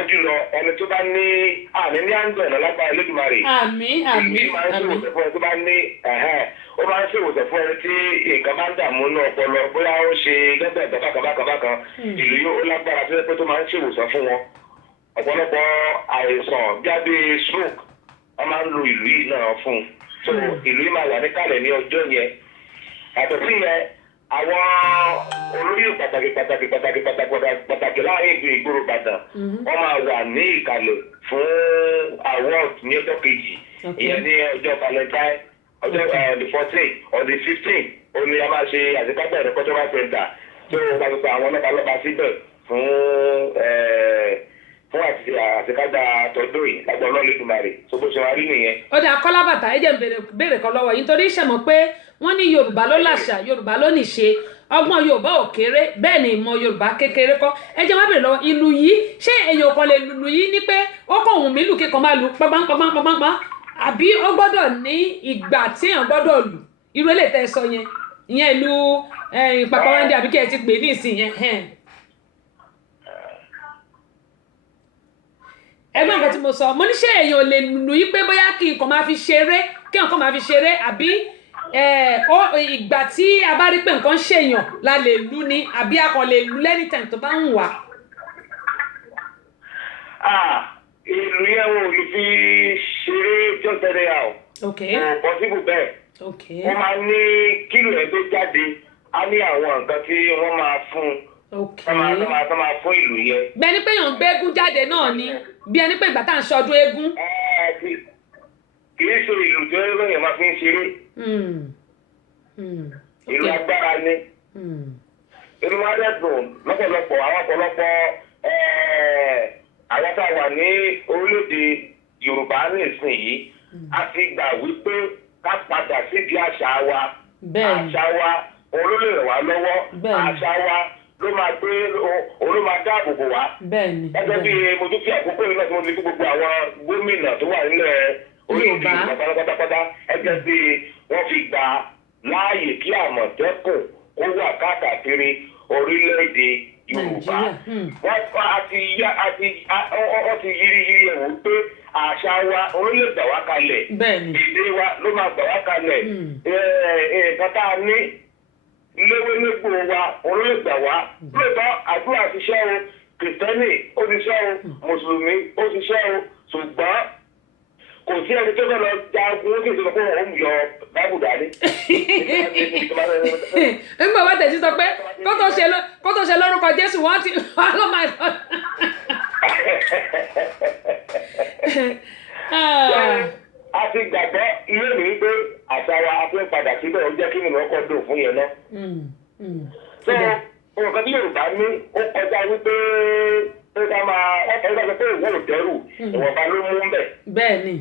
pàápàá jùlọ ẹni tó bá ní àní ní àǹdọ̀ ìná lágbára Elédùmarè. àmín àmín ìlú máa ń ṣèwòsàn fún ẹni tó bá ní ó máa ń ṣèwòsàn fún ẹni tí nǹkan bá ń dààmú ní ọpọlọ bóyá ó ṣe gẹ́gẹ́ bákan ìlú yóò lágbára tó yẹ pé tó máa ń ṣèwòsàn fún wọn. ọ̀pọ̀lọpọ̀ àìsàn jáde stroke wọ́n máa ń lo ìlú yìí náà fún un. so ìlú yìí máa wà níkàlẹ̀ ní ọjọ́ yẹn. yàtọ̀ sí yẹn àwọn olóyè pàtàkì láàrin ìgboro Ìbàdàn wọ́n máa wà ní ìkàlẹ̀ fún award ní ọjọ́ kejì ìyẹn ní ọjọ́ Valentine ọjọ́ the 14 or the 15 ó ní a máa ṣe àṣekágbà ẹ̀rọ cultural center tó bá gbogbo àwọn lọ́balọ́ba síbẹ̀ fún àṣekágbà tọdún yìí lágbà Olódùmarè tó bó ṣe wá rí nìyẹn. ó dà Kọ́lá Bàtà ẹ jẹ́ n béèrè kan lọ́wọ́ yìí nítorí ìṣẹ̀mọ̀ pé wọ́n ní Yorùbá ló làṣà Yorùbá ló nìṣe ọgbọ́n Yorùbá ò kéré bẹ́ẹ̀ ni ìmọ̀ Yorùbá kékeré kọ́ ẹ jẹ́ wá béèrè lọ́wọ́ ìlú yìí ṣé èèyàn kan lè lùlù yìí ní pé ó kàn wùn mí lù kíkan máa lù pàpàpàpàpàpà àbí ó gbọ́dọ̀ ní ìgbà tí èèyàn gbọ́dọ̀ lù irú eléyìí tẹ́ sọ yẹn ìyẹn ìlú Pàpàwándé àbí kí ẹ ti pè ní ìsìn yẹn ẹgbẹ́ nǹkan tí mo sọ mo ní ṣé èèyàn lè lù yí pé bóyá kí nǹkan máa fi ṣeré kí nǹkan máa fi ṣeré àbí ìgbà tí a bá rí pé nǹkan ṣèyàn la lè lù ní àbí a kàn lè lù lẹ́nìtàn tó bá ń wà. ìlú yẹn wò lè fi ṣeré jọ́sẹ̀rẹ̀ yà ó. pọ̀sibù bẹ́ẹ̀. wọ́n máa ní kílò ẹ̀ tó jáde á ní àwọn nǹkan tí wọ́n máa fún un. Tọ́ máa fún ìlú yẹn. Bẹ́ẹ̀ ni pé èèyàn gbé eégún jáde náà ni bí ẹni pé ìgbà tá à ń ṣọdún eégún. Kì í ṣe ìlú tó lóyìn máa fi ń ṣeré. Ìlú agbára ni. Inú wa dẹ̀dùn lọ́pọ̀lọpọ̀ àwọn ọ̀pọ̀lọpọ̀ àwọn tá a wà ní orílẹ̀-èdè Yorùbá nísìnyí a ti gbà wípé ká padà sídìí àṣà wa. Àṣà wa olólè rẹ̀ wá lọ́wọ́. Àṣà wa ló máa gbé ló máa dáàbò bò wá. Gẹ́gẹ́ bí mo tún fi àkókò yìí náà tí mo fi kí gbogbo àwọn gómìnà tó wà nílẹ̀ orílẹ̀-èdè Yorùbá pátápátá gẹ́gẹ́ bí wọ́n fi gbà láàyè kí Àmọ̀tẹ́kùn kó wà káàkiri orílẹ̀-èdè Yorùbá. Wọ́n ti yiri ẹ̀wò pé àṣà wa orílẹ̀ gbà wá kalẹ̀. Èdè wa ló máa gbà wá kalẹ̀. Nǹkan tá a ní léwélégbò wa orílẹ̀-èdè wa lóòótọ́ àdúrà ṣiṣẹ́ o kìrìtẹ́nì ó ṣiṣẹ́ o mùsùlùmí ó ṣiṣẹ́ o ṣùgbọ́n kò sí ẹni tó fẹ́ lọ jagun ó sì sọ pé òun yọ báìbù dání. nígbà wọ́n tẹ̀sí sọ pé kó tó ṣe lórúkọ Jésù wọ́n ti wọ́n ló máa lọ. a ti gbàgbọ́ ilé mi pé àṣà wa a fi ń padà síbẹ̀ ó jẹ́ kí nìyẹn kọ́ dùn fún yẹn náà. so nǹkan tí Yorùbá ní ó kọjá wípé ó bá máa ẹgbẹ́ sọ pé ìwọ ò dẹ́rù ìwọ̀nba ló mú bẹ̀. bẹ́ẹ̀ni.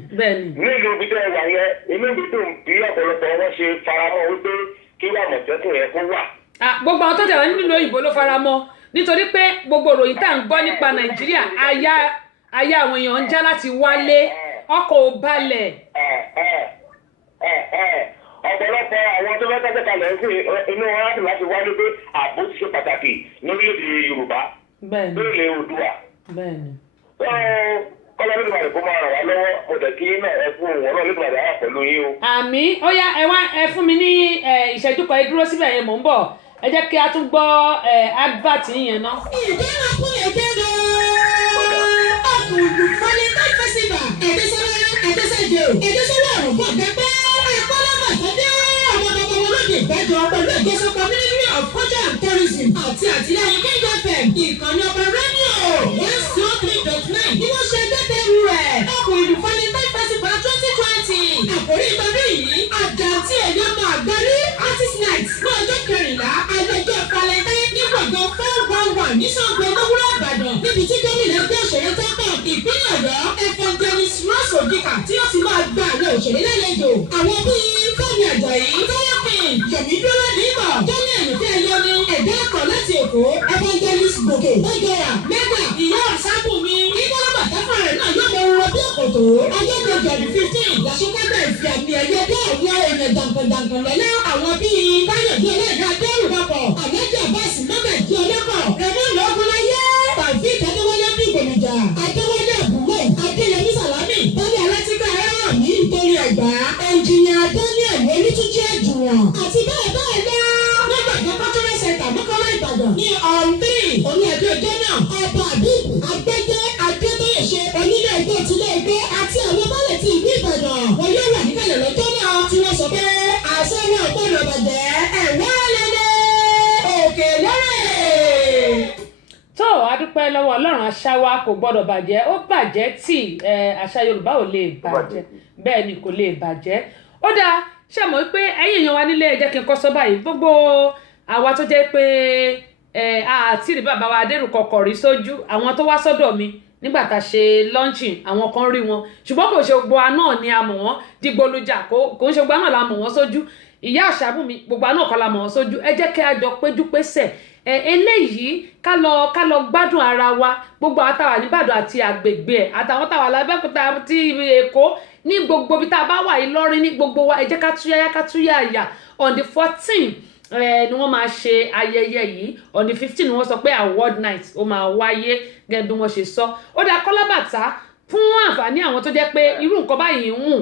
nílùú ibi tẹ́ ẹ wà yẹn inú mi dùn bí ọ̀pọ̀lọpọ̀ wọn ṣe faramọ́ wípé kí Àmọ̀tẹ́kùn yẹn kó wà. gbogbo àwọn tó tẹ̀wé nílùú òyìnbó ló faramọ́ nítorí pé gbogbo ìròyìn tá à ń gbọ́ nípa Nàìjíríà àyà àwọn èèyàn ń já láti wálé ọkọ̀ ò balẹ̀. ọ̀pọ̀lọpọ̀ àwọn tó fẹ́ tẹ́tẹ́ kalẹ̀ sí inú wọn láti wáyé pé ààbò ti ṣe pàtàkì lórílẹ̀-èdè Yorùbá lórílẹ̀ Oòduà. Kọ́lá Olódùmarè kó máa ràn wá lọ́wọ́ mo dẹ̀ kí náà ẹ fún òun ọlọ́run Olódùmarè wà pẹ̀lú yín o. àmín ó yá ẹ fún mi ní ìṣẹ́jú kan ẹ dúró síbẹ̀ yẹn mò ń bọ̀ ẹ jẹ́ kí a tún gbọ́ advert yẹn náà. ìjọba kún èkéde ọkùnrin Valentine festival ẹ̀ẹ́dẹ́sẹ̀dẹ̀ ẹ̀ẹ́dẹ́sẹ̀wọ̀ ọ̀rọ̀ bọ̀ gẹ́gẹ́ ẹ̀kọ́lọ́mọ̀ tó dé ọmọ bàbá wọn lóde ìgbẹ́jọ pẹ̀lú ìgbésọ̀kọ̀ Ministry of Culture and Tourism àti àtìlẹ́yìn King FM ìkànnì ọ̀pẹ rédíò 103.9 ni wọ́n ṣe gbẹ́tẹ̀rù rẹ̀ ọkùnrin Valentine festival 2020 àkórí ìtọ́jú yìí àjàntí ẹ̀yọ́ máa gbẹ́rí artist night ní ọjọ́ kẹrìnlá àlejò Valentine ní gbọ̀ngàn 411 ní Ṣàngó Olówúrọ̀ Ìbàdàn níbi tí gómìnà ẹgbẹ́ òṣèré tọ́kàn ìpínlẹ̀ Ọ̀yọ́ Evangelist Ross Odika tí ó ti máa gba àwọn òṣèré lálejò àwọn bíi Fẹ́mi Àjàyí Tóyọ̀kìn Yẹ̀mí Dúró Nígbà Jọ́ní Ẹ̀yìnkẹ́ Ẹ̀yọ́ni ẹ̀dá ẹ̀kọ́ láti Èkó Evangelist Gòkè Ọ̀gẹ̀rà Mẹ́gà Ìyá Ọ̀sábùnmi Ìkọ́lọ́ Bàtàfà rẹ̀ náà yóò mọ orúkọ bí òkòtò ọjọ́ kẹjọ 15 làṣọkágbà ìfì àmì ẹ̀yẹ bí àwọn èèyàn jàǹkànjàǹkàn lọ́lẹ́ àwọn bíi Báyọ̀dé Ọlẹ́yà Adérùbọ̀pọ̀ Àlẹ́jà Báàsì Mọ́gàjí Ọlẹ́kọ̀ Rẹ̀mọ́nì Ọgúnláyé Tàfíìk Adéwálé bí Ìgbòmìjà ènìyàn àti bẹ́ẹ̀ bẹ́ẹ̀ lọ. Nígbàgbọ́ Cultural Center Mọ́kọ́lá Ìbàdàn ní ọ̀ǹtì oní ẹgbẹ́ ọjọ́ náà ọba àbíkù agbẹ́jẹ́ adébóyèṣe onílé ẹgbẹ́ tilé ẹgbẹ́ àti àwọn bọ́ọ̀lù ti ìlú Ìbàdàn. Wọ́n yóò wà níkàlẹ̀ lọ́jọ́ náà tí wọ́n sọ pé àṣẹ wọn gbọ́dọ̀ bàjẹ́ ẹ̀wọ́ lẹ́lẹ́ òkè lẹ́rẹ̀. tó a dúpẹ́ lọ́wọ́ Ọlọ́run àṣà wa kò gbọ́dọ̀ bàjẹ́ ó bàjẹ́ tí àṣà Yorùbá ò lè bàjẹ́ bẹ́ẹ̀ ni kò lè bàjẹ́. Ó dáa ṣe mọ̀ pé ẹ̀yin èèyàn wa nílé ẹ jẹ́ kí n kọ́ sọ báyìí gbogbo àwa tó jẹ́ pé àti rí bàbá wa Adérùkọ kọ̀rí sójú àwọn tó wá sọ́dọ̀ mi nígbà tá a ṣe launching àwọn kan rí wọn ṣùgbọ́n kò ṣe gbogbo àná ni a mọ̀ wọ́n dìgbòlujà kò ń ṣe gbogbo àná la mọ̀ wọ́n sójú ìyá Àṣàbùnmi gbogbo àná kan la mọ̀ wọ́n sójú ẹ jẹ́ kí a jọ péjú pésẹ̀ eléyìí ká lọ gbádùn ara wa gbogbo àwọn táwa nìbàdàn àti àgbègbè ẹ̀ àtàwọn táwa lábẹ́òkúta àti Èkó ní gbogbo bí tá a bá wà Ìlọrin ní gbogbo wa ẹ jẹ́ ká túyáyá àyà on the 14 ni wọ́n máa ṣe ayẹyẹ yìí on the 15 ni wọ́n sọ pé award night ó máa wáyé gẹ́gẹ́ bí wọ́n ṣe sọ. Ó dá Kọ́lá Bàtà fún àǹfààní àwọn tó jẹ́ pé irú nǹkan báyìí ń wù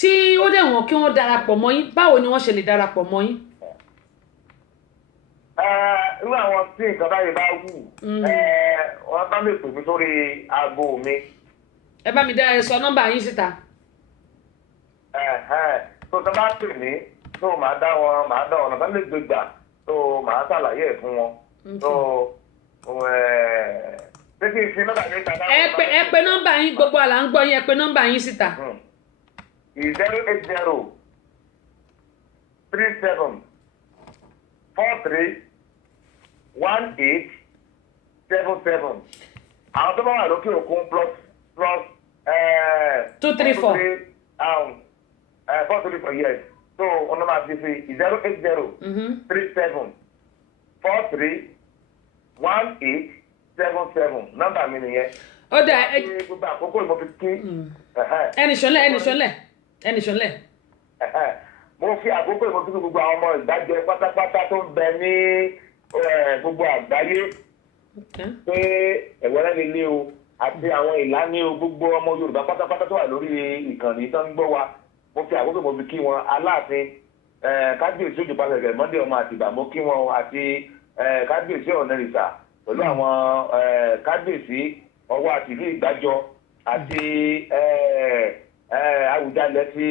tí ó dẹ̀ wọ́n kí wọ́n darapọ̀ mọ́ yín báwo ni wọ́n ṣe lè darapọ̀ mọ́ yín. irú àwọn tí nǹkan báyìí bá wù wọ́n bá lè pè mí sórí aago mi. ẹ bá mi dá ẹ sọ nọ́mbà yín síta. tó tọ́ bá pè mí tó máa dá ọ̀nà bá lè gbégbà tó máa ṣàlàyé ẹ̀ fún wọn. ṣé kí n fi nọ́mbà yín ta dáhùn. ẹ pe nọ́mbà yín gbogbo àlà ń gbọ́ yín ẹ pe nọ́mbà yín síta. 080 37 43 18 77. àwọn tó bá wà lókè òkun plus 234 434 yes. So ọ̀nà máa fi fi 080 37 43 18 77 nọ́mbà mi nìyẹn. Ó dà ẹ gbogbo àkókò ìmọ̀ fi kí. ẹnì ṣọlẹ̀. Mo fi àkókò ìmọ̀ fi kí gbogbo àwọn ọmọ ìdájọ́ pátápátá tó ń bẹ ní gbogbo àgbáyé pé Ẹ̀wẹ́rẹ́ lélẹ̀ o àti àwọn ìlànà o gbogbo ọmọ Yorùbá pátápátá tó wà lórí ìkànnì tó ń gbọ́ wa. Mo fi àkókò ìmọ̀ fi kí wọn Aláàfin kábíyèsí Òjòpàṣẹ Mọ́ndé ọmọ Àtìbà mo kí wọn àti kábíyèsí Ọ̀nàrìṣà pẹ̀lú àwọn kábíyèsí Ọ̀wọ̀ àti ìlú Ìgbàjọ àti Àwùjalẹ̀ ti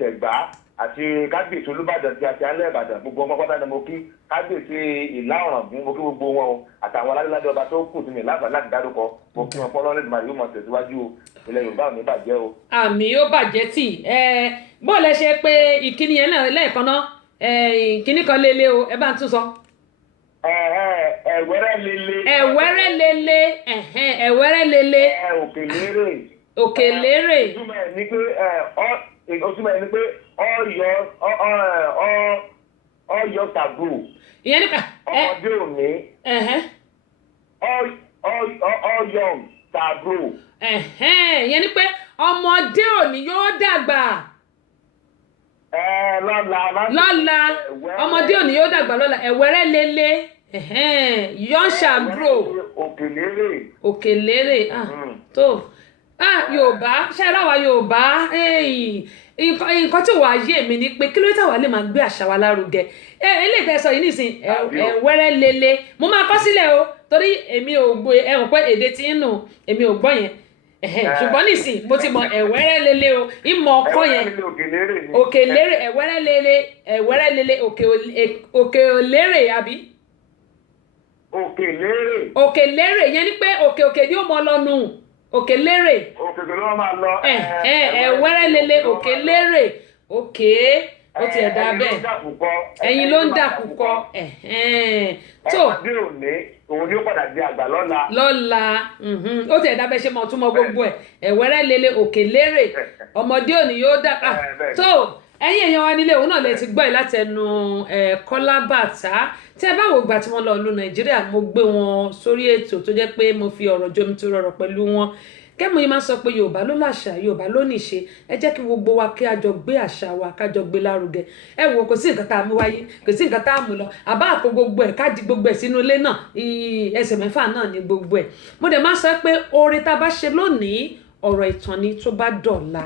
Tẹ̀gbá àti kábíyèsí Olúbàdàn ti àti alẹ́ Ìbàdàn gbogbo ọmọ pátá ni mo kí kábíyèsí Ìlá Ọ̀ràngún mo kí gbogbo wọn o àtàwọn aládéládé ọba tó kù sí mi láǹfààní láti dárúkọ mo kí wọn fọlọ́ lẹ́dùnmáà yóò mọ̀ tẹ̀síwájú o ilẹ̀ Yorùbá ò ní bàjẹ́ o. àmì ó bàjẹ́ tì bó lẹ ṣe pé ìkíni yẹn náà lẹ́ẹ̀kan náà ìkíní kan lélẹ̀ o ẹ bá ń tún sọ. Ẹ̀wẹ́rẹ́ lélẹ̀. Ẹ̀wẹ́rẹ́ lélẹ̀ Ẹ̀wẹ́rẹ́ lélẹ̀. Òkèlérè. Òkèlérè. Ìtumọ̀ ẹ̀ ni pé ọyọ tàbú. ìyẹn nípa. ọmọdé òní. ọyọ tàbú. ìyẹn ni pé ọmọdé òní yóò dàgbà. lọ́la ọmọdé òní yóò dàgbà lọ́la Ẹ̀wẹ́rẹ́ lélẹ̀ young shall grow. Òkèlérè tó Yorùbá ṣáírà wa Yorùbá nǹkan tí wàá yé mi ni pé kí ló dé táwa lè máa gbé àṣà wa lárugẹ eléyìí tẹ́ sọ yìí nìsín Ẹ̀wẹ́rẹ́ lélẹ̀ mo máa kọ sílẹ̀ o torí èmi ò gbọ́ ẹ̀hún pé èdè tí ń nù èmi ò gbọ́ yẹn ṣùgbọ́n nìsín mo ti mọ Ẹ̀wẹ́rẹ́ lélẹ̀ o ìmọ̀ ọkọ yẹn Òkèlérè Ẹ̀wẹ́rẹ́ lélẹ̀ Òkèlérè àbí. Òkèlérè yẹn ni pé òkè ni ó mọ lọ́nu Òkèlérè. Òkèlérè ló máa lọ. Ẹ̀wẹ́rẹ́ lélẹ̀ Òkèlérè òkè ó ti ẹ̀dá bẹ́ẹ̀ ẹ̀yin ló ń dàkúkọ tó. ọmọdé òní òun ni ó padà di àgbà lọ́la. ó ti ẹ̀dá bẹ́ẹ̀ ṣe mọ̀ túmọ̀ gbogbo ẹ̀ Ẹ̀wẹ́rẹ́ lélẹ̀ Òkèlérè ọmọdé òní yóò dàgbà tó. ẹ̀yin èèyàn wa nílé òun náà lè ti gbọ́ ẹ̀ látẹnu Kọ́lá Bàtà tí ẹ bá wò gbà tí wọ́n lọ lu Nàìjíríà mo gbé wọn sórí ètò tó jẹ́ pé mo fi ọ̀rọ̀ jomi tó rọrọ̀ pẹ̀lú wọn kẹ́mu yìí máa ń sọ pé Yorùbá ló láṣà Yorùbá ló níṣe ẹ jẹ́ kí gbogbo wa kí a jọ gbé àṣà wa ká jọ gbé lárugẹ ẹ wò kò sí nǹkan tá a mú wáyé kò sí nǹkan tá a mú lọ àbá àpò gbogbo ẹ̀ ká di gbogbo ẹ̀ sínú ilé náà ẹsẹ̀ mẹ́fà náà ní gbogbo ẹ̀ mo dẹ̀ máa sọ pé oore tá a bá ṣe lónìí ọ̀rọ̀ ìtàn ni tó bá dọ̀la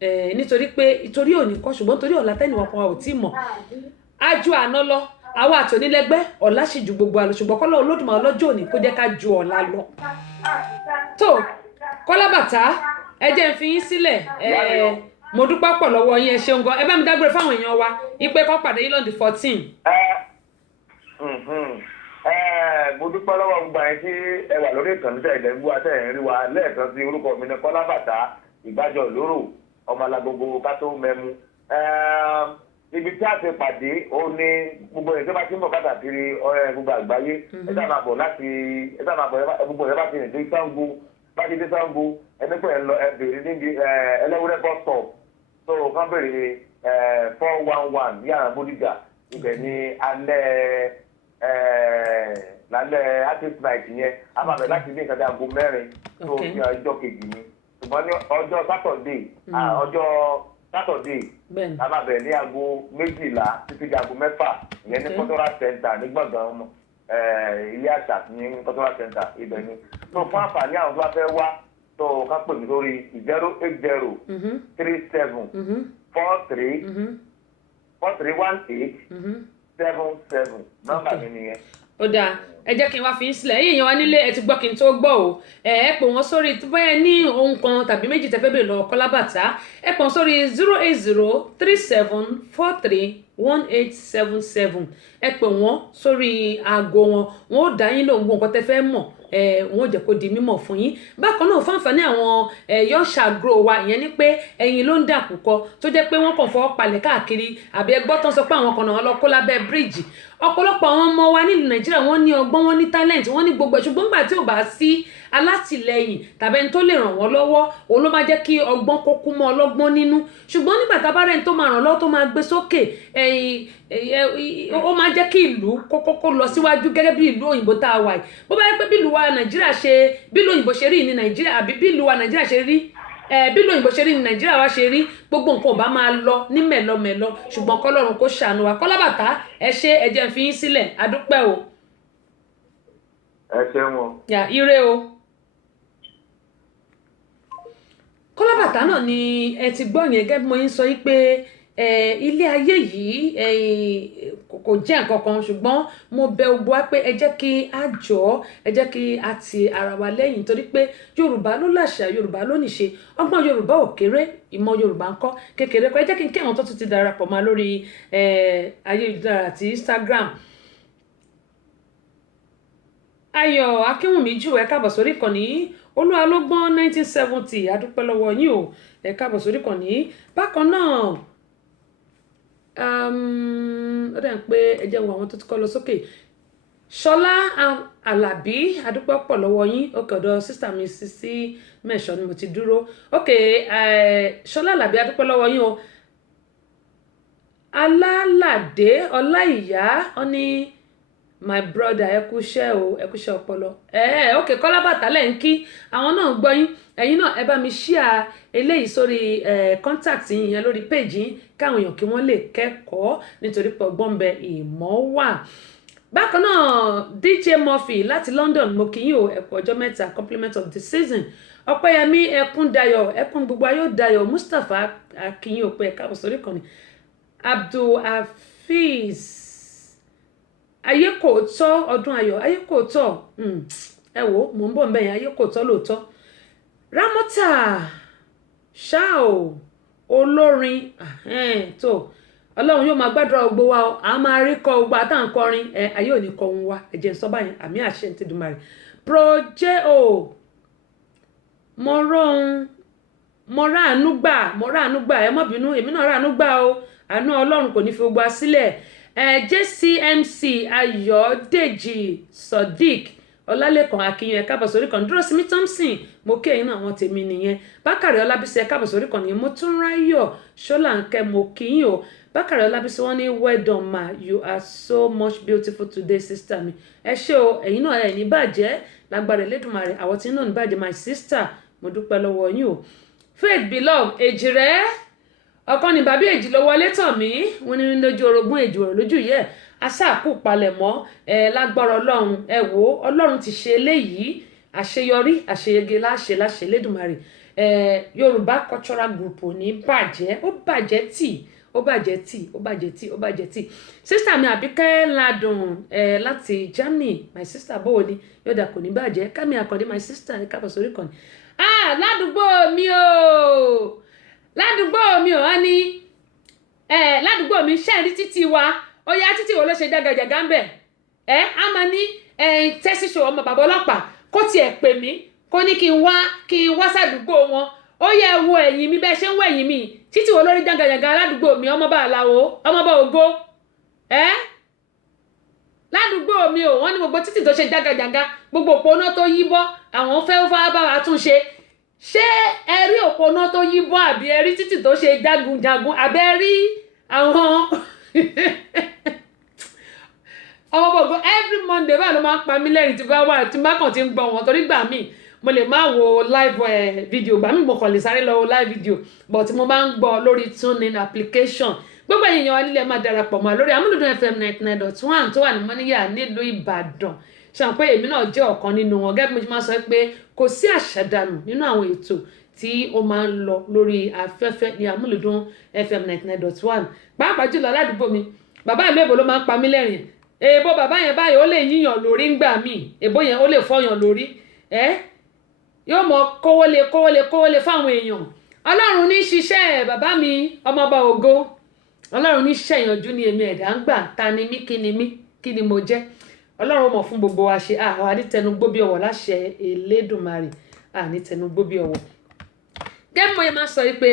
nítorí pé ìtorí òní kọ́ ṣùgbọ́n torí ọ̀la tẹ́nìwọ̀n kan ò tí mọ̀ ájú àná lọ àwa àti onílẹ́gbẹ́ ọ̀la sì ju gbogbo àlọ́ ṣùgbọ́n kọ́lọ́ Olódùmarè ọlọ́jọ́ òní kó jẹ́ ká ju ọ̀la lọ. tó Kọ́lá Bàtà ẹ jẹ́ n fi yín sílẹ̀ mo dúpẹ́ pọ̀ lọ́wọ́ yín ẹ ṣeun gan ẹ bá mi dágbére fáwọn èèyàn wa ipe kan pàdé yín lọ́dún 14. mo dúpẹ́ lọ́wọ́ gbogbo àyẹn tí ẹ wà lórí ìkànnì tẹ̀ ẹ̀dẹ̀ ń bú àtẹ̀ ń rí wa lẹ́ẹ̀kan sí orúkọ mi ní Kọ́lá Bàtà ìgbàjọ lóró ọmọ alágbogbo kátó mẹ́mu. Ibi tí a ti pàdé ó ní gbogbo ẹ̀ tó bá ti ń bọ̀ káàkiri gbogbo àgbáyé ẹ dá máa bọ̀ gbogbo ẹ̀ bá ti rìn dé Ṣàngó bá ti dé Ṣàngó ẹni pé ẹ lọ ẹ bèrè níbi Ẹlẹ́wúrẹ́ bus stop tó kàn bèrè 411 ní àrùn Bódìjà ibẹ̀ ní lálẹ́ artist night yẹn a máa bẹ̀ láti ní ìkàdé aago 4 tó fi ọjọ́ kejì ni ṣùgbọ́n ní ọjọ́ Saturday a máa bẹ̀ ní aago 12 títí di aago 6 ìyẹn ní cultural center ní gbọ̀ngàn ilé àṣà ní cultural center ibẹ̀ ni tó fún àǹfààní àwọn tó bá fẹ́ wá tó ká pè mí lórí 08037431877 nọ́mbà mi nìyẹn. ó dáa ẹ jẹ́ kí n wá fi ń sílẹ̀ ẹ̀yin èèyàn wa nílé ẹ ti gbọ́ kí n tó gbọ́ o ẹ pè wọ́n sórí tó bá yẹ ní ohun kan tàbí méjì tẹ́ fẹ́ bèèrè lọ Kọ́lá Bàtà ẹ pè wọ́n sórí 08037431877 ẹ pè wọ́n sórí aago wọn ó dá yín lóhùn gbogbo nǹkan tẹ́ fẹ́ mọ̀ wọn ò jẹ́ kó di mímọ̀ fún yín bákan náà fáǹfààní àwọn yọ̀ọ̀ṣà grow wa ìyẹn ni pé ẹyin ló ń dàkú kọ tó jẹ́ pé wọ́n kàn fọwọ́ palẹ̀ káàkiri àbí ẹgbọ́ tán sọ pé àwọn kan náà lọ kó lábẹ́ bíríìjì ọ̀pọ̀lọpọ̀ àwọn ọmọ wa nílùú Nàìjíríà wọ́n ní ọgbọ́n wọ́n ní talent wọ́n ní gbogbo ẹ̀ ṣùgbọ́n nígbà tí ò bá sí alátìlẹyìn tàbí ẹni tó lè ràn wọ́n lọ́wọ́ òun ló máa jẹ́ kí ọgbọ́n kó kú mọ́ ọlọ́gbọ́n nínú ṣùgbọ́n nígbà tá a bá rẹ̀ ń tó máa ràn lọ́wọ́ tó máa gbé sókè ó máa jẹ́ kí ìlú kó lọ síwájú gẹ́gẹ́ bí ìlú òyìnbó tá a wà yìí bó bá yẹ pé bí ìlú wa Nàìjíríà ṣe bí ìlú òyìnbó ṣe rí ní Nàìjíríà àbí bí ìlú wa Nàìjíríà ṣe rí bí ìlú òyìnbó ṣe rí ní Nàìjíríà wa ṣe rí gbogbo nǹkan ò bá máa lọ ní mẹ̀lọmẹ̀lọ ṣùgbọ́n kọ́lọ́run kó ṣàánú wa Kọ́lá Bàtà ẹ ṣé ẹ jẹ́ n fi yín sílẹ̀ adúpẹ́ o. ẹ ṣeun o. ire o. Kọ́lá Bàtà náà ni ẹ ti gbọ́ yẹn gẹ́gẹ́ bí mo yín sọ yìí pé ilé ayé yìí kò jẹ́ nǹkan kan ṣùgbọ́n mo bẹ̀ gbogbo wa pé ẹ jẹ́ kí a jọ̀ọ́ ẹ jẹ́ kí a ti ara wa lẹ́yìn torí pé Yorùbá ló láṣà Yorùbá ló níṣe ọgbọ́n Yorùbá ò kéré ìmọ̀ Yorùbá ńkọ́ kékeré kọ́ ẹ jẹ́ kí n kí àwọn tó ti darapọ̀ máa lórí ayélujára àti Instagram. Ayọ̀ Akínwùmí jù ẹ káàbọ̀ sórí ìkànnì Olúwalógbọ́n 1970 adúpẹ́ lọ́wọ́ yín o ẹ káàbọ̀ sórí ìkànnì bákan náà ó dẹ̀ ń pé ẹ jẹ́ wo àwọn tó ti kọ́ lọ sókè Ṣọlá Àlàbí adúpẹ́ pọ̀ lọ́wọ́ yín òkè ọ̀dọ̀ sísà mi sí mẹ́ṣọ́ ni mo ti dúró òkè Ṣọlá Àlàbí adúpẹ́ lọ́wọ́ yín o Alálàdé Ọláìyá ọ ní my brother ẹ kúṣẹ́ o ẹ kúṣẹ́ ọpọlọ ok Kọ́lá Bàtà lẹ́ ń kí àwọn náà gbọ́ yín ẹ̀yin náà ẹ bá mi share eléyìí sórí contact yín yẹn lórí page yín káwọn èèyàn kí wọ́n lè kẹ́kọ̀ọ́ nítorí pé ọgbọ́n bẹ ìmọ̀ wà. Bákan náà DJ Murphy láti London mo kí yín o ẹ kú ọjọ́ mẹ́ta compliment of the season Ọpẹ́yẹmí Ẹkúndayọ̀ ẹkún gbogbo ayé Dayọ̀ Mustapha akínyìn òpè ẹ̀ka àbọ̀sórí kan ní Abdul Hafiz ayé kò tọ́ ọdún ayọ̀ ayé kò tọ́ ẹ wo mò ń bọ̀ ń bẹ̀yẹn ayé kò tọ́ lóòótọ́ Ramota ṣáò olórin tó Ọlọ́run yóò máa gbàdúrà gbogbo wa a máa rí kọ gbogbo àtàǹkọrin ayé ò ní kọ ohun wa ẹ̀jẹ̀ ń sọ báyìí àmì àṣẹ ti dùn márì Projeo mọ̀rá àánú gbà ẹ má bínú èmi náà rà àánú gbà o àánú Ọlọ́run kò ní fi gbogbo sílẹ̀ JCMC Ayọ̀dèjì Sodiq Ọlálẹ́kan Akínyìn ẹ̀ka àbọ̀sórí kan Dúrósìmí Thompson mo kí ẹ̀yin náà àwọn tèmi nìyẹn Bákàrẹ̀ Ọlábísí ẹ̀ka àbọ̀sórí kan nìyẹn mo tún ráyọ̀ Ṣọ́làǹkẹ́ mo kí yín o Bákàrẹ̀ Ọlábísí wọ́n ní well done ma you are so much beautiful today sister mi ẹ ṣé o ẹ̀yin náà ẹ̀ ní bàjẹ́ lágbára Elédùmarè àwọn tí náà ní bàjẹ́ my sister mo dúpẹ́ lọ́wọ́ yín o Faith Beloved èjì rẹ̀ ọkàn ní bàbí èjì ló wọlé tàn mí wọn ní lójú orogún èjì ọ̀rọ̀ lójú yẹ asáàkú palẹ̀mọ́ lágbára Ọlọ́run wò Ọlọ́run ti ṣe eléyìí àṣeyọrí àṣeyege láṣẹ Elédùmarè Yorùbá cultural group ò ní bàjẹ́ ó bàjẹ́ tì sísítà mi Àbíkẹ́ Ládùn láti Germany my sister bó o ní yọ̀dà kò ní bàjẹ́ Kẹ́mi Àkàndé my sister ní kábọ̀ sórí kan ní. Ládùúgbò mi ò wá ní ládùúgbò mi ṣe rí títí wa ó yá títí wo ló ṣe jágajàgá ń bẹ̀ á máa ní tẹ́síṣò ọmọ bàbá ọlọ́pàá kó tiẹ̀ pè mí kó ní kí n wá sádùúgbò wọn ó yẹ wo ẹ̀yìn mi bẹ́ẹ̀ ṣe ń wo ẹ̀yìn mi títí wo lórí jágajàgá ládùúgbò mi ọmọọba àlàó ọmọọba ògo ládùúgbò mi ò wọ́n ní gbogbo títì tó ṣe jágajàgá gbogbo òpónà tó yí bọ́ àwọn fẹ́ bá wa tún ṣe ṣé ẹ rí òpónà tó yí bọ́ àbí ẹ rí títì tó ṣe jagunjagun àbí ẹ rí àwọn ọmọ gbogbo every Monday báyìí ló máa ń pa mí lẹ́rìn tí bá wà tí bá kàn ti ń gbọ́ wọn torí gbà míì mo lè má wo live video gbà mí mo kàn lè sáré lọ wo live video but mo máa ń gbọ́ lórí TuneIn application gbogbo èèyàn wa nílẹ̀ máa darapọ̀ mọ́ lórí Amúlùdùn FM 99.1 tó wà ní Mọ́níyà nílùú Ìbàdàn ṣàn pé èmi náà jẹ́ ọ̀kan nínú wọn gẹ́gẹ́ bí mo ti máa sọ pé kò sí àṣàdànù nínú àwọn ètò tí ó máa ń lọ lórí afẹ́fẹ́ ní Amúlùdùn FM 99.1 pàápàá jùlọ aládùúgbò mi bàbá ìlú èbó ló máa ń pa mí lẹ́rìn èbó bàbá yẹn báyìí ó lè yíyàn lórí ńgbà míì èbó yẹn ó lè fọyàn lórí yóò mọ kówólé fáwọn èèyàn Ọlọ́run ní ṣiṣẹ́ bàbá mi ọmọọba ògo Ọlọ́run ní ṣiṣẹ́ ìyànjú ni èmi ẹ̀dá ń gbà ta ni mí kí ni mo jẹ́ Ọlọ́run mọ̀ fún gbogbo wa ṣe àwọn àdìtẹnugbó bí ọwọ́ láṣẹ Elédùmarè àdìtẹnugbó bí ọwọ́ gẹ́gẹ́ mo yẹ máa sọ pé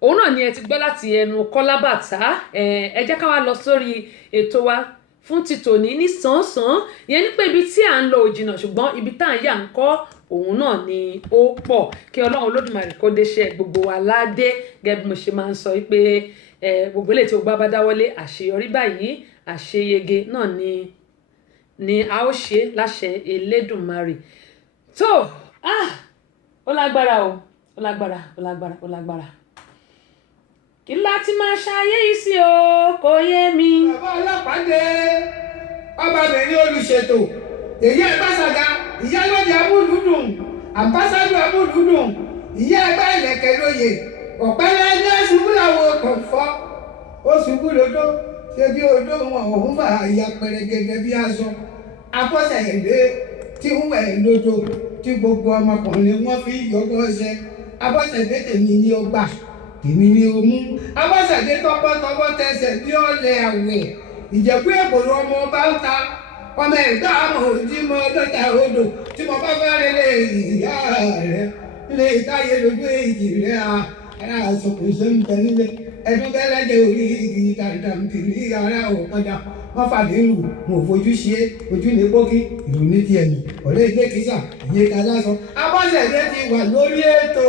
òun náà ni ẹ ti gbọ́ láti ẹnu Kọ́lá Bàtà ẹ jẹ́ ká wá lọ sórí ètò wa fún ti tòní ní sàn-án ìyẹn ní pé ibi tí à ń lọ ò jìnnà ṣùgbọ́n ibi tá à ń yà ń kọ́ òun náà ni ó pọ̀ kí Ọlọ́run Olódùmarè kó déṣẹ́ gbogbo wa ládé gẹ́gẹ́ bí mo ṣe máa ń sọ pé gbogbo ilé tí o gbá bá dáwọ́lé àṣeyọrí báyìí àṣeyege náà ni a ó ṣe láṣẹ Elédùmarè tó ó lágbára ó lágbára kí láti máa ṣayé yìí sí o kò yé mi. bàbá ọlọ́pàá dé ọbabìnrin olùṣètò èyí ẹgbàṣàgà ìyá lóde amúlùdùn àmbásádù amúlùdùn ìyá ẹgbẹ́ ìlẹ̀kẹ̀ lóye ọ̀pẹ́lẹ́ ẹgbẹ́ ṣubú làwọn kan fọ́ ó ṣubú lódó ṣé bí odó wọn òun fà ìyá pẹrẹgẹdẹ bí aṣọ afọ́sẹ̀yẹ̀dé tí ń wẹ̀ lódó tí gbogbo ọmọkùnrin wọn fi yọgbọ́ ṣe afọ́sẹ̀dé tèmi ní ọgbà tèmi ní omú afọ́sẹ̀dé tọpọ́tọpọ́ tẹsẹ̀ bí ọ̀lẹ̀ àwẹ̀ ìjẹ̀kú èbòrò ọmọ ọba ń ta ọmọ ẹ̀dá àmọ̀ òjì mọ́ lọ́jà odò tí mo bá fẹ́ rí lé ìyá rẹ̀ lé ìtayé lójú èjì rẹ̀ ara àsopọ̀ ṣe ń bẹ nílé ẹdún bẹ́lẹ́dẹ̀ orí igi dàdàmtìrí ara òkọjà wọ́n fàdé lù mo fojú ṣe ojú ní pókí ìlú ní tiẹ̀ nì ọ̀rẹ́ ilé kìsà ìyẹn ká lásán Abọ́sẹ̀dé ti wà lórí ètò.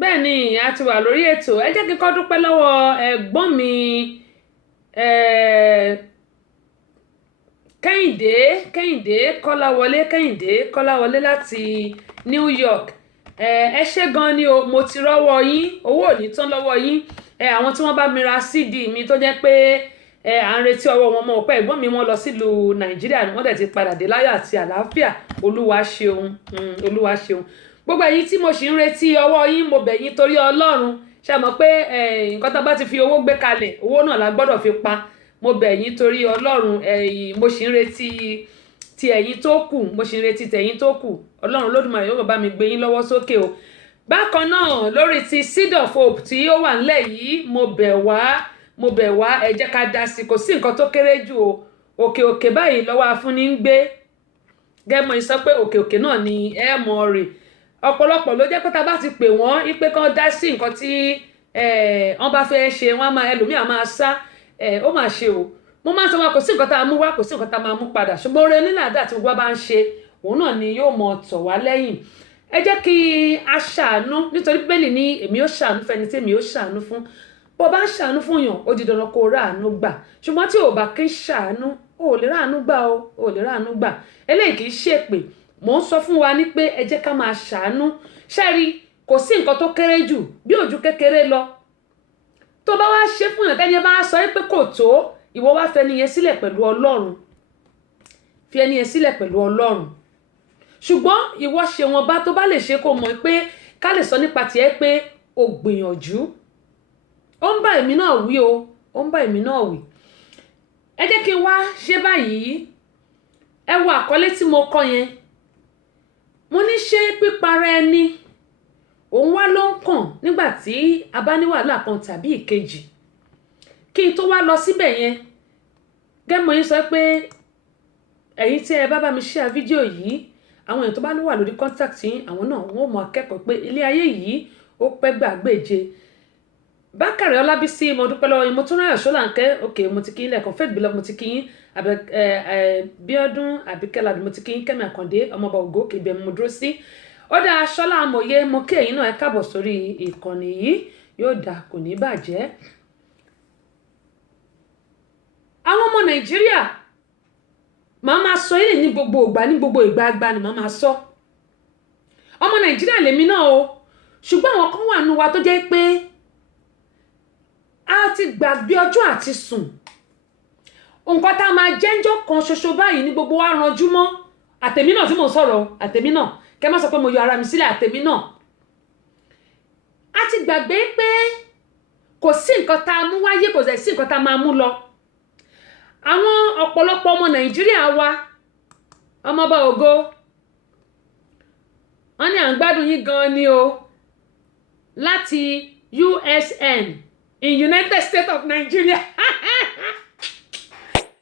bẹ́ẹ̀ ni a ti wà lórí ètò ẹ jẹ́ kí n kọ́ dúpẹ́ lọ́wọ́ ẹ̀gbọ́n mi Kẹ́hìndé Kọ́láwọlé láti New York ẹ ṣé gan ni o mo ti rọ́wọ́ yín owó ò ní tán lọ́wọ́ yín àwọn tí wọ́n bá mi ra CD mi tó jẹ́ pé à ń retí ọwọ́ wọn mọ́ ọ̀pẹ́ ẹ̀gbọ́n mi wọ́n lọ sílùú Nàìjíríà wọ́n dẹ̀ ti padà dé láyọ̀ àti àlàáfíà Olúwa ṣeun gbogbo ẹ̀yin tí mo sì ń retí ọwọ́ yín mo bẹ̀ yín torí Ọlọ́run ṣe mọ̀ pé nǹkan tá a bá ti fi owó gbé kalẹ̀ owó náà la gbọ́dọ̀ fi pa mo bẹ̀ yín torí Ọlọ́run mo sì ń retí ti ẹ̀yin tó kù mo sì ń retí tẹ̀yin tó kù Ọlọ́run Olódùmarè yóò bá mi gbé yín lọ́wọ́ sókè o bákan náà lórí ti Seed of Hope tí ó wà nílẹ̀ yìí mo bẹ̀ wá ẹ jẹ́ ká dá sí kò sí nǹkan tó kéré jù o òkè báyìí lọ́wọ́ afúnni ń gbé gẹ́mọ̀ sọ pé òkè náà ni ẹ mọ̀ rè ọ̀pọ̀lọpọ̀ ló jẹ́ pé tá bá ti pè wọ́n ipe kan dá sí nǹkan tí wọ́n bá fẹ́ ṣe wọ́n máa ẹlòmíà máa sá ó máa ṣe o mo máa ń sọ wọn kò sí nǹkan tá a mú wá kò sí nǹkan tá a máa mú padà ṣùgbọ́n oore nílàdà tí gbogbo bá ń ṣe òun náà ni yóò mọ tọ̀ wá lẹ́yìn ẹ jẹ́ kí a ṣàánú nítorí Bíbélì ní èmi ó ṣàánú fẹ́ni tí èmi ó ṣàánú fún bó bá ń ṣàánú fún yàn ó di dandan kó ráàánú gbà ṣùgbọ́n tí ò bá kí ń ṣàánú ó lè ráàánú gbà eléyìí kì í ṣèpè mò ń sọ fún wa ní pé ẹ jẹ́ ká máa ṣàánú ṣẹ́rí kò sí nǹkan tó kéré jù bí ojú kékeré lọ tó bá wá ṣe fún yàn tẹ́ni ẹ bá sọ pé kò tó ìwọ wá fẹ́ ẹni yẹn sílẹ̀ pẹ̀lú Ọlọ́run ṣùgbọ́n ìwọ ṣe wọn bá tó bá lè ṣe kó mọ̀ pé ká lè sọ nípa tiẹ̀ pé o gbìyànjú. Ó ń bá èmi náà wí o, ó ń bá èmi náà wí. Ẹ jẹ́ kí n wá ṣe báyìí. Ẹ wo àkọlé tí mo kọ yẹn. Mo ní ṣé pípara ẹni òun wá ló ń kàn nígbà tí a bá ní wàhálà kan tàbí ìkejì. Kí n tó wá lọ síbẹ̀ yẹn, gẹ́gẹ́ mo yín sọ pé ẹ̀yin tí ẹ bá mi share fídíò yìí, àwọn èèyàn tó bá ló wà lórí contact yín, àwọn náà wọ́n mọ̀ akẹ́kọ̀ọ́ pé ilé ayé yìí ó pẹ́ gbàgbéje. Bákàrẹ̀ Ọlábísí mo dúpẹ́ lọ́wọ́ yín, mo tún ráyọ̀ Ṣọ́làǹkẹ́, okay mo ti kí yín lẹ́ẹ̀kan, Faith Beloved mo ti kí yín, Bíọ́dún Àbíkẹ́lá mo ti kí yín, Kẹ́mi Àkàndé ọmọọba ògo ibẹ̀ mo dúró sí. Ó dáa Ṣọ́lá Amòye mo kí ẹ̀yin náà ẹ káàbọ̀ sórí ìkànnì yìí, yóò dáa kò ní bàjẹ́. Àwọn ọmọ Nàìjíríà màá máa sọ yìí ní gbogbo ìgbà àgbà ni màá máa sọ. Ọmọ Nàìjíríà lèmi náà o, ṣùgbọ́n àwọn kan wà nínú wa tó jẹ́ pé a ti gbàgbé ọjọ́ àti sùn. Nǹkan tá a máa jẹ́ ńjọ́ kan ṣoṣo báyìí ní gbogbo wa ranjú mọ́. Àtèmi náà tí mò ń sọ̀rọ̀, àtèmi náà kẹ́ má sọ pé mo yọ ara mi sílẹ̀, àtèmi náà. A ti gbàgbé pé kò sí nǹkan tá a mú wáyé, kò sí nǹkan tá a máa mú lọ. Àwọn ọ̀pọ̀lọpọ̀ ọmọ Nàìjíríà wa, ọmọọba ògo, wọ́n ní à ń gbádùn yín gan ni o, láti USN in United States of Nigeria.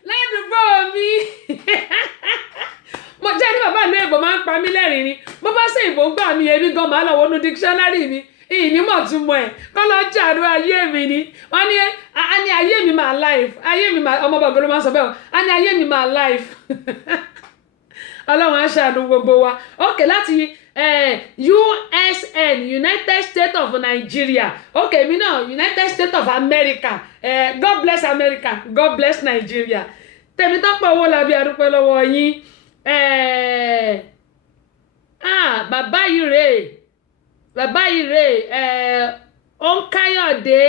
Ládùúgbò mi. Mo jẹ́ ní bàbá mi ẹ̀gbọ́n máa ń pa mí lẹ́rìn ni. Bó bá ṣe ìbò gbà mí èmi gan máa lọ wọnú dictionary mi. Ìnímọ̀ túmọ̀ ẹ̀ kọ́ lọ jàdú ayé mi ni. Wọ́n ní ayé mi máa life. Ayé mi máa ọmọ bàbá ló máa sọ bẹ́ẹ̀ o. A ní ayé mi máa life. Ọlọ́run á ṣàánú gbogbo wa. Okay, láti USN United States of Nigeria. Okay, mi náà United States of America. God bless America. God bless Nigeria. Tèmítọ́pọ̀ Owólabí adúpẹ́ lọ́wọ́ yín. Bàbá yìí rèé Káyọ̀dé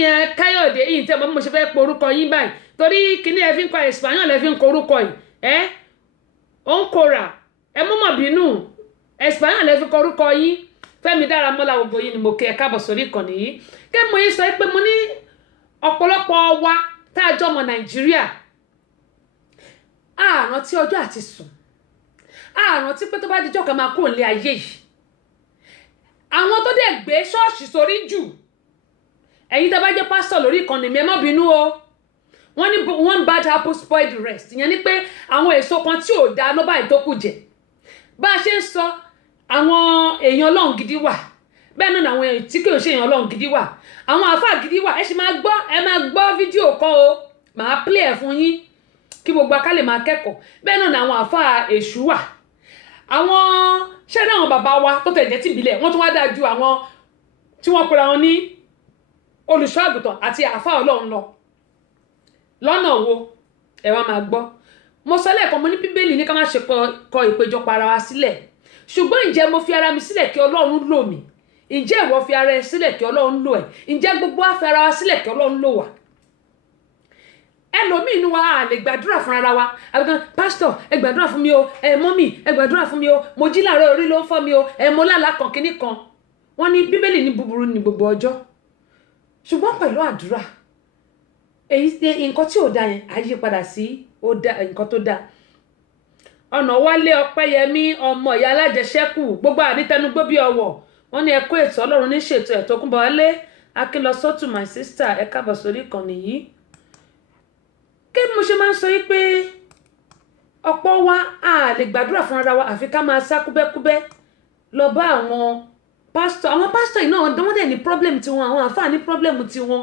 yẹn Káyọ̀dé yìí tẹ́ mo ṣe fẹ́ pe orúkọ yín báyìí torí kíní ẹ fi ń kọ Espanyol ẹ fi ń kọ orúkọ yìí Onkora ẹ mú mọ̀ bínú Espanyol ẹ fi kọ orúkọ yín Fẹ́mi Dáramọ́lá gbogbo yín ni mo kí ẹ káàbọ̀ sórí ìkànnì yìí kẹ́ mo yín sọ pé mo ní ọ̀pọ̀lọpọ̀ wa tá a jọ ọmọ Nàìjíríà àrántí ọjọ́ àti sùn àrántí pé tó bá dijọ́ kan máa kó lé ayé yìí àwọn tó dẹ̀ gbé ṣọ́ọ̀ṣì sórí jù ẹ̀yin tá bá jẹ́ pásítọ̀ lórí ìkànnì mi ẹ má bínú o wọ́n ní one bad apple spoil the rest ìyẹn ni pé àwọn èso kan tí ò dáa ló bá ìtókù jẹ bá a ṣe ń sọ àwọn èèyàn Ọlọ́run gidi wà bẹ́ẹ̀ náà àwọn èèyàn tí kò ṣe èèyàn Ọlọ́run gidi wà àwọn àfáà gidi wà ẹ máa gbọ́ fídíò kan o màá play ẹ̀ fún yín kí gbogbo akálẹ̀ máa kẹ́kọ̀ọ́ bẹ́ẹ̀ náà àwọn àfáà èṣù wà àwọn ṣẹ́ni àwọn bàbá wa tó tẹ̀jẹ́ tìbílẹ̀ wọ́n tún wá dáa ju àwọn tí wọ́n pera wọn ní olùṣọ́ àgùntàn àti àfáà Ọlọ́run lọ lọ́nà wo ẹ wá máa gbọ́ mo sọ lẹ́ẹ̀kan mo ní Bíbélì ní ká má ṣe kọ ìpéjọpọ̀ ara wa sílẹ̀ ṣùgbọ́n ǹjẹ́ mo fi ara mi sílẹ̀ kí Ọlọ́run lò mí ǹjẹ́ ìwọ fi ara ẹ sílẹ̀ kí Ọlọ́run lò ẹ́ ǹjẹ́ gbogbo á fi ara wa sílẹ̀ kí Ọlọ́run lò wá ẹlòmíì inú wa a lè gbàdúrà fún ara wa àbíkan pásítọ̀ ẹ gbàdúrà fún mi o mọ́mì ẹ gbàdúrà fún mi o mo jí láàárọ̀ orí ló ń fọ́ mi o mo lálàá kan kíní kan wọ́n ní Bíbélì ní búburú ní gbogbo ọjọ́ ṣùgbọ́n pẹ̀lú àdúrà èyí nǹkan tí ò da yẹn á yí padà sí nǹkan tó dáa ọ̀nà Wálé Ọpẹ́yẹmí ọmọ ìyá alájẹṣẹ́kù gbogbo àdítẹnugbó bí ọwọ́ wọ́n ní ẹ kó ètò Ọlọ́run ní ṣètò ẹ̀ tó kún bọ̀ wálé Akínlọsọ́tù my sister ẹ káàbọ̀ sórí ìkànnì yìí kí mo ṣe máa ń sọ yí pé ọ̀pọ̀ wa a lè gbàdúrà fún ara wa àfi ká máa sá kúbẹ́kúbẹ́ lọ bá àwọn pásítọ̀ yìí náà wọ́n dẹ̀ ní problem tiwọn àwọn àfáà ní problem tiwọn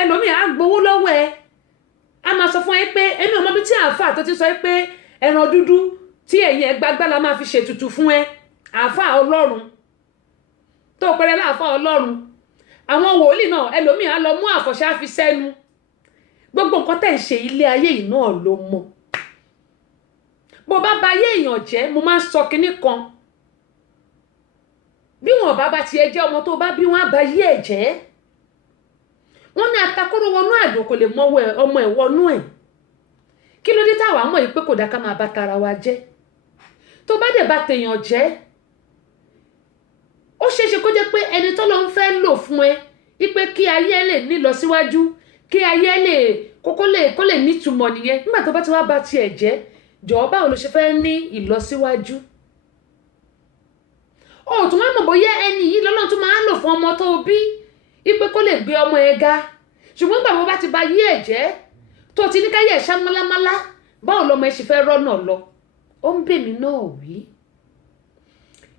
ẹlòmíì á gbowó lọ́wọ́ ẹ a máa sọ fún ẹ pé èmi ò mọ bí tí àfáà tó ti sọ pé ẹran dúdú tí ẹ̀yìn ẹgbàgbà la máa fi ṣètùtù fún ẹ àfáà Ọlọ́run tó pẹrẹ láàfáà Ọlọ́run àwọn wòlíì náà ẹlòmíì á lọ mú àkọ́ṣe á fi sẹ́nu gbogbo nǹkan tẹ̀ ń ṣe ilé ayé yìí náà ló mọ̀ bó bá ba ayé èèyàn jẹ́ mo máa ń sọ kinní kan bí wọn bá tiẹ̀ jẹ́ ọmọ tó bá bí wọn á ba ayé ẹ̀ jẹ́ wọn ní atakóró wọnú àdó kò lè mọ ọmọ ẹ̀ wọnú ẹ̀ kí ló dé táwa mọ̀ yìí pé kò dá ká máa bá tara wa jẹ́ tó bá dẹ̀ bá tèèyàn jẹ́ ó ṣeéṣe kó jẹ́ pé ẹni tó lọ ń fẹ́ lò fún ẹ ipe kí ayé ẹ lè ní lọ síwájú kí ayé ẹ lè kó lè nítumọ̀ nìyẹn nígbà tó bá ti wá bá tiẹ̀ jẹ́ jọ̀ọ́ báwo ló ṣe fẹ́ ní ìlọsíwájú ó tún wá mọ̀ bóyá ẹni yìí lọ́lọ́run tún máa ń lò fún ọmọ tó bí ipe kó lè gbé ọmọ ẹ ga ṣùgbọ́n gbà bó bá ti ba yí ẹ̀ jẹ́ tó ti ní káyé ẹ̀ṣá málámálá báwo lọmọ ẹ ṣe fẹ́ rọ́nà lọ ó ń bèmí náà wí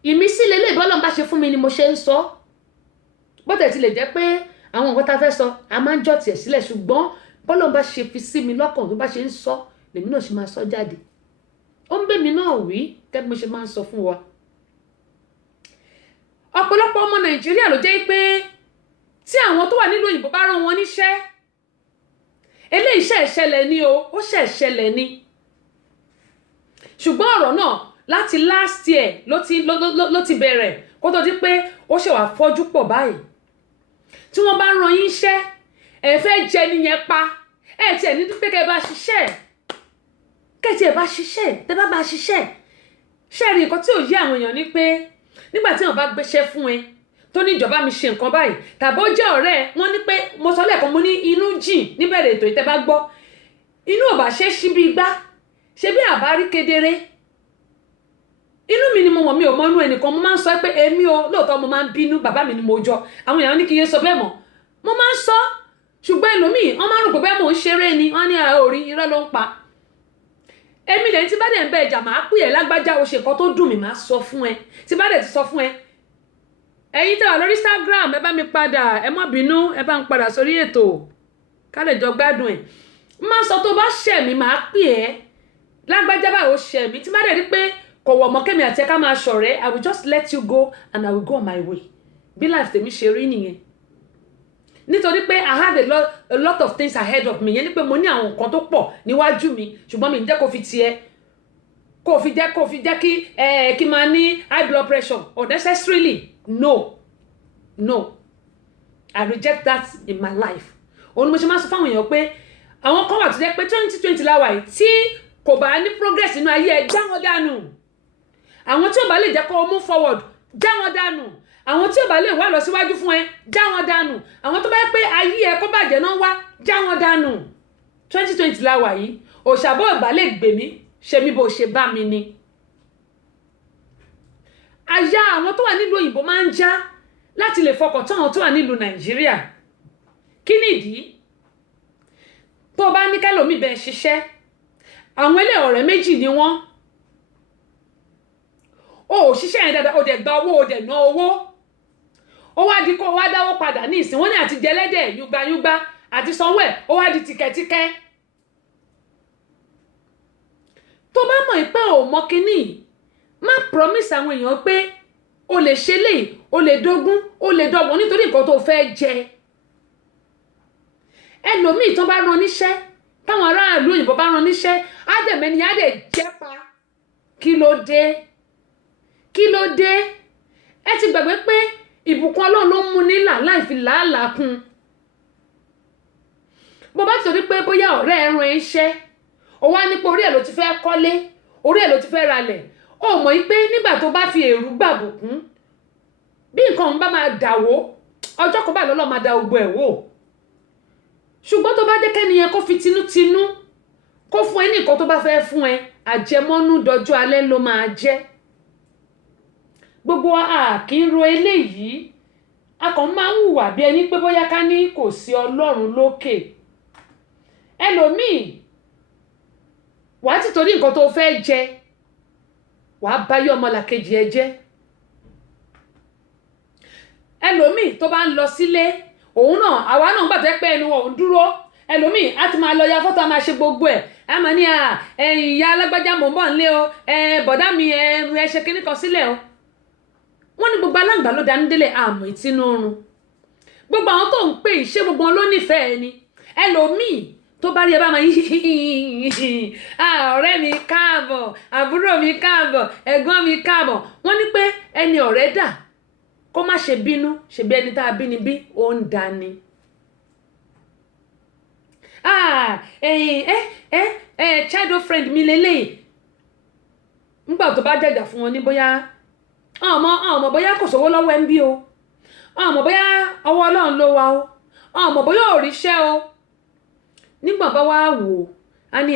ìmísí lélẹ̀ bọ́lọ̀ bá ṣe fún mi ni mo ṣe ń sọ bó tẹ̀ ti lè jẹ́ pé àwọn nǹkan tá a fẹ́ sọ a máa ń jọ tiẹ̀ sílẹ̀ ṣùgbọ́n bọ́lọ̀ bá ṣe fi sí mi lọ́kàn tó bá ṣe ń sọ lèmi náà ṣe máa sọ jáde ó ń bèmí náà wí gẹ́gẹ́ bí mo ṣe máa ń sọ fún wa ọ̀pọ̀lọpọ̀ ọmọ Nàìjíríà ló jẹ́ pé tí àwọn tó wà nílùú òyìnbó bá rán wọn níṣẹ́ eléyìí ṣẹ̀ṣẹlẹ̀ ni ó ṣẹ̀ṣẹlẹ̀ ni ṣùgbọ́n ọ̀rọ̀ náà láti last year ló ti bẹ̀rẹ̀ kó tó di pé ó ṣe wà fọ́jú pọ̀ báyìí tí wọ́n bá rán yín iṣẹ́ ẹ fẹ́ jẹ nìyẹn pa ẹ tiẹ̀ ní pé kẹ́ bá ṣiṣẹ́ kẹ́tì ẹ̀ bá ṣiṣẹ́ tẹ́ bá ṣiṣẹ́ ṣẹ́ẹ̀rì nǹkan tí ò yé àwọn èèyàn ni pé nígbà tí wọ́n bá gbéṣẹ́ fún ẹ tó ní ìjọba mi ṣe nǹkan báyìí tàbí ó jẹ́ ọ̀rẹ́ wọ́n ní pé mo sọ lẹ́ẹ̀kan mo ní inú jìn níbẹ̀rẹ̀ ètò ìtẹ́ bá gbọ́ inú ò bá ṣe ṣí bí igbá ṣe bí àbá rí kedere inú mi ni mo mọ̀ mi ò mọ inú ẹnìkan mo máa ń sọ pé èmi o lóòótọ́ mo máa ń bínú bàbá mi ni mo jọ àwọn èèyàn ní kí iye sọ bẹ́ẹ̀ mọ́ mo máa ń sọ ṣùgbọ́n ẹlòmíì wọ́n máa ń rò pé bẹ́ẹ̀ mò ń ṣeré ni wọ́n ní orí irọ́ ló ń pa èmi lẹ́yìn tí bá dẹ̀ ń bẹ ìjà máa pè ẹ́ lágbájá o ṣe nǹkan tó dùn mí máa sọ fún ẹ tí bá dẹ̀ ti sọ fún ẹ ẹ̀yin tẹ́ wà lórí Instagram ẹ bá mi padà ẹ má bínú ẹ bá ń padà sórí ètò ká lè jọ gbádùn ẹ̀ máa sọ tó bá ṣẹ̀ mí máa pè ẹ́ lágbájá báyìí ó ṣẹ̀ mí tí bá dẹ̀ rí pé kò wọ̀ mọ́ kẹ́mi àti ẹ ká máa ṣọ̀rẹ́ I will just let you go and I will go on my way bí life tèmi ṣe rí nìyẹn nítorí pé I had a lot of things ahead of me yẹn ni pé mo ní àwọn nǹkan tó pọ̀ níwájú mi ṣùgbọ́n mi ń jẹ́ kó fi tiẹ̀ kó fi jẹ́ kí máa ní high blood pressure unnecessarily no I reject that in my life òun ni mo ṣe máa sọ fáwọn èèyàn pé àwọn kan wà tó jẹ́ pé 2020 láwà yìí tí kò bá ní progress nínú ayé ẹ já wọn dànù àwọn tí ò bá lè jẹ́ kó move forward já wọn dànù àwọn tí ò bá lè wá lọ síwájú fún ẹ já wọn dànù àwọn tó bá yẹ pé ayé ẹ kó bàjẹ́ náà wá já wọn dànù 2020 láwà yìí òṣàbọ̀ ìgbà lè gbè mí ṣe mí bó ṣe bá mi ni àyà àwọn tó wà nílùú òyìnbó máa ń já láti lè fọkàn tán àwọn tó wà nílùú Nàìjíríà kí nìdí tó bá ní kẹ́lòmí bẹ́ẹ̀ ṣiṣẹ́ àwọn ilé ọ̀rẹ́ méjì ni wọ́n ó ṣiṣẹ́ yẹn dáadáa ó dẹ̀ gba owó ó dẹ̀ ná owó ó wá di kó wá dáwó padà ní ìsìn wọ́n ní àti jẹlẹ́dẹ̀ yúgbayúgbá àti sanwó ẹ̀ ó wá di tìkẹ́tìkẹ́ tó bá mọ̀ pé ò mọ kínní má promise àwọn èèyàn pé o lè ṣe lè o lè dógún o lè dọ́gbọ̀n nítorí nǹkan tó fẹ́ jẹ ẹlòmíì tó bá rán níṣẹ́ táwọn aráàlú òyìnbó bá rán níṣẹ́ á dẹ̀ mẹ́ni á dẹ̀ jẹ́ pa kí ló dé ẹ ti gbàgbé pé ìbùkún Ọlọ́run ló ń mú nílà láì fi làálàá kún bó bá torí pé bóyá ọ̀rẹ́ ẹ rán iṣẹ́ ó wá nípa orí ẹ̀ ló ti fẹ́ kọ́lé orí ẹ̀ ló ti fẹ́ ralẹ̀ ó mọ̀ pé nígbà tó bá fi èrú gbàbùkún bí nǹkan bá máa dàwó ọjọ́ kan bá lọ́lọ́ máa da gbogbo ẹ̀ wò ṣùgbọ́n tó bá dé kẹ́niyẹn kó fi tinútinú kó fún ẹ ní nǹkan tó bá fẹ́ fún ẹ àjẹmọ́nú dọjọ́ alẹ́ ló máa jẹ́ gbogbo àkínro eléyìí a kàn máa ń hùwà bí ẹni pé bóyá ká ní kò sí Ọlọ́run lókè ẹlòmíì wàá ti torí nǹkan tó fẹ́ jẹ wàá báyé ọmọlàkejì ẹ jẹ́ ẹlòmíì tó bá ń lọ sílé òun náà àwa náà gbàtẹ́ pé ẹnu òun dúró ẹlòmíì á ti máa lọ ya fọ́tò á máa ṣe gbogbo ẹ̀ á máa ní ìyá alágbájá mò ń bọ̀ nílé o bọ̀dá mi ẹ ṣe kíní kan sílẹ̀ o wọ́n ní gbogbo aláǹgbá ló dání délé àmọ́ ìtinú oorun gbogbo àwọn tó ń pè ṣé gbogbo wọn ló nífẹ̀ẹ́ ni ẹlòmíì tó bá rí ẹ bá máa ọ̀rẹ́ mi káàbọ̀ àbúrò mi káàbọ̀ ẹ̀gbọ́n mi káàbọ̀ wọ́n ní pé ẹni ọ̀rẹ́ dà kó má ṣe bínú ṣe bí ẹni tá a bí ni bí ó ń dání. Childhood friend mi lélẹ́yìn nígbà tó bá jẹjà fún wọn ní bóyá ọmọ bóyá kò sówó lọ́wọ́ ẹ ń bí o ọmọ bóyá ọwọ́ Ọlọ́run ló wà o ọmọ bóyá òrìṣẹ́ o nígbà bá wá wò á ní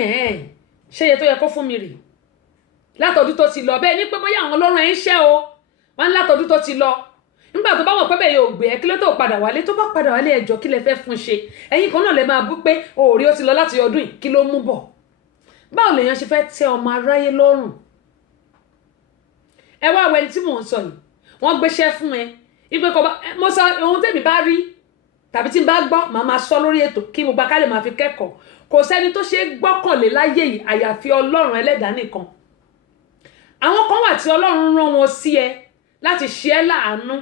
ṣé iye tó yẹ kó fún mi rè látọdún tó ti lọ bẹ́ẹ̀ ní pé bóyá àwọn Ọlọ́run ẹ̀ ń ṣẹ́ o wọ́n ní látọdún tó ti lọ nígbà tó bá wọ̀ pé bẹ́ẹ̀ yóò gbé ẹ kí ló tó padà wálé tó bá padà wálé ẹjọ́ kí lẹ fẹ́ fún ṣe ẹ̀yin kan náà lè máa bú pé òòrí ó ti lọ láti ọdún yìí kí ló mú bọ̀ báwo lèèyàn ṣe fẹ́ tẹ́ ọmọ aráyé lọ́rùn ẹ wá wẹni tí mò ń sọ yìí wọ́n gbéṣẹ́ fún ẹ ìgbé kọ bá mo sọ ohun tèmi bá rí tàbí tí n bá gbọ́ màá máa sọ lórí ètò kí gbogbo akálẹ̀ máa fi kẹ́kọ̀ọ́ kò sẹ́ni tó ṣe é gbọ́kànlé láyé yìí àyàfi Ọlọ́run ẹlẹ́dàá nìkan àwọn kan wà tí Ọlọ́run rán wọn sí ẹ láti ṣe ẹ́ láàánú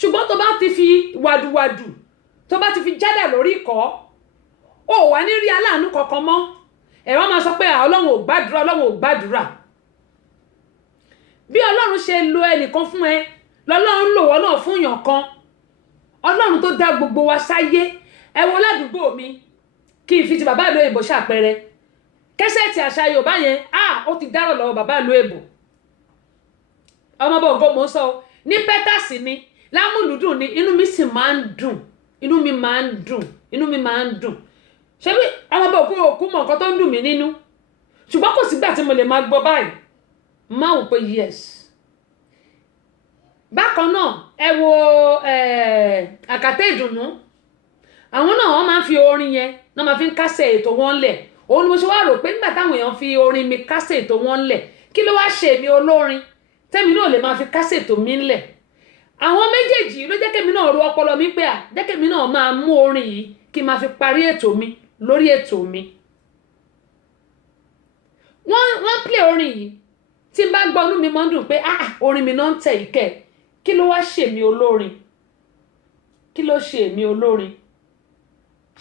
ṣùgbọ́n tó bá ti fi wàdùwàdù tó bá ti fi jádà lórí ìkọ́ ó wà ní rí aláàánú kankan mọ́ ẹ̀rọ máa sọ pé Ọlọ́run ò gbàdúrà Ọlọ́run ò gbàdúrà bí Ọlọ́run ṣe lo ẹnìkan fún ẹ lọ́lọ́run lò wọ́n náà fún yàn kan Ọlọ́run tó dá gbogbo wa sáyé ẹ wo ládùúgbò mi kí n fi ti bàbá ìlú èbò ṣàpẹẹrẹ kẹsẹ̀tì àṣà Yorùbá yẹn ó ti dárò lọ́wọ́ bàbá ìlú èbò ọmọ bọ̀ ògo mò ń sọ ní pẹ́tàsì ni lámúlùdùn ni inú mi sì máa ń dùn inú mi máa ń dùn ṣé bí ọmọ bọ̀ òkú mọ̀ nǹkan tó ń dùn mí nínú ṣùgbọ́n kò sígbà tí mo lè máa gbọ́ báyìí máa wò pé yes bákan náà ẹ wo àkàtẹ́ ìdùnnú àwọn náà wọ́n máa ń fi orin yẹn náà máa fi ń kásẹ̀ ètò wọn lẹ̀ òun ni mo ṣe wá rò pé nígbà táwọn èèyàn fi orin mi kásẹ̀ ètò wọn lẹ̀ kí ló wá ṣe èmi olórin tẹ́mi náà lè máa fi kásẹ̀ ètò mi lẹ̀ àwọn méjèèjì ló jẹ́ kémi náà ro ọpọlọ mi pé jẹ́ kémi náà máa mú orin yìí kí n máa fi parí ètò mi lórí ètò mi wọ́n play orin yìí tí n bá gbọ́ inú mi máa ń dùn pé orin mi náà ń tẹ̀ ìkẹ́ kí ló wá ṣe èmi olórin kí ló ṣe èmi olórin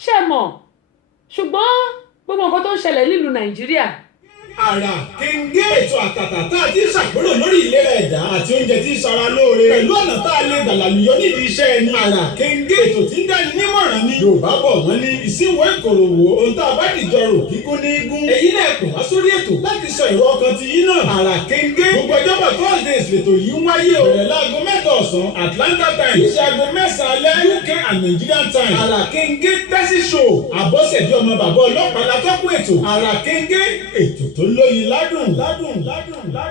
ṣé mọ̀ ṣùgbọ́n gbogbo nǹkan tó ń ṣẹlẹ̀ nílùú Nàìjíríà. Àrà Kéńgé ètò àtàtà tá a ti ń ṣàpérò lórí ìlera ẹ̀dá àti oúnjẹ tí ń ṣara lóore pẹ̀lú ọ̀nà tá a lè gbàlàlùyọ nídìí iṣẹ́ ẹni. Àrà Kéńgé ètò tí ń dáni nímọ̀ràn ni. Yorùbá bọ̀ wọ́n ní ìsínwó ìkòròwò ohun tá a bá dìjọ rò kíkún ní gún. Èyí náà pè wá sórí ètò láti sọ ìró ọkàn ti yín náà. Àrà Kéńgé gbogbo ọjọ́bọ̀ Thursdays lètò yìí ń wáyé o. Bẹ̀rẹ̀ láago 7 ọ̀sán Atlanta time. Kìí ṣe aago 9 alẹ́ UK and Nigerian time. Àrà Kéńgé tẹ́sí show. Àbọ̀sẹ̀dí ọmọ bàbá ọlọ́pàá látọ́kùn ètò. Àrà Kéńgé ètò tó lóyin ládùn.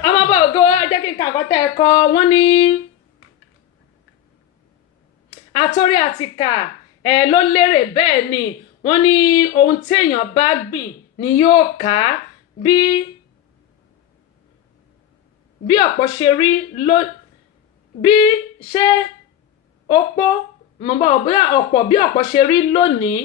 ọmọ bọ̀ ògo jẹ́ kí n kà àkọ́tẹ́ ẹ̀kọ́ wọ́n ní àtòrí àtìkà ló lérè bẹ́ẹ̀ ni wọ́n ní ohun téèyàn bá gbìn ni yóò ká bí ọ̀pọ̀ ṣe rí bí ṣe opó mọ̀ bọ̀ bí ọ̀pọ̀ ṣe rí lónìí